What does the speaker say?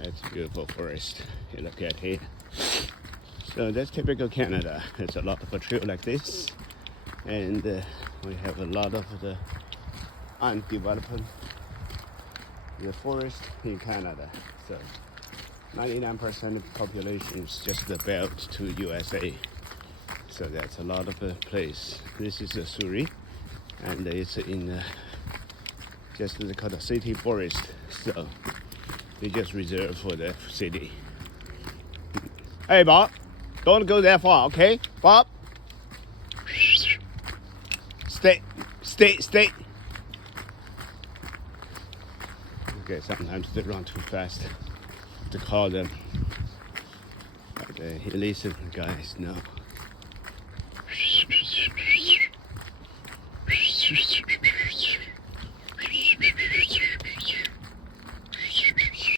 That's a beautiful forest you look at here. So that's typical Canada. There's a lot of a trail like this, and we have a lot of the undeveloped the forest in Canada. So 99% of the population is just the belt to USA. So that's a lot of a place. This is a Surrey, and it's in just called a city forest. So they just reserved for the city. Hey Bob, don't go that far, okay? Bob, stay. Okay, sometimes they run too fast to call them, but listen, guys, no.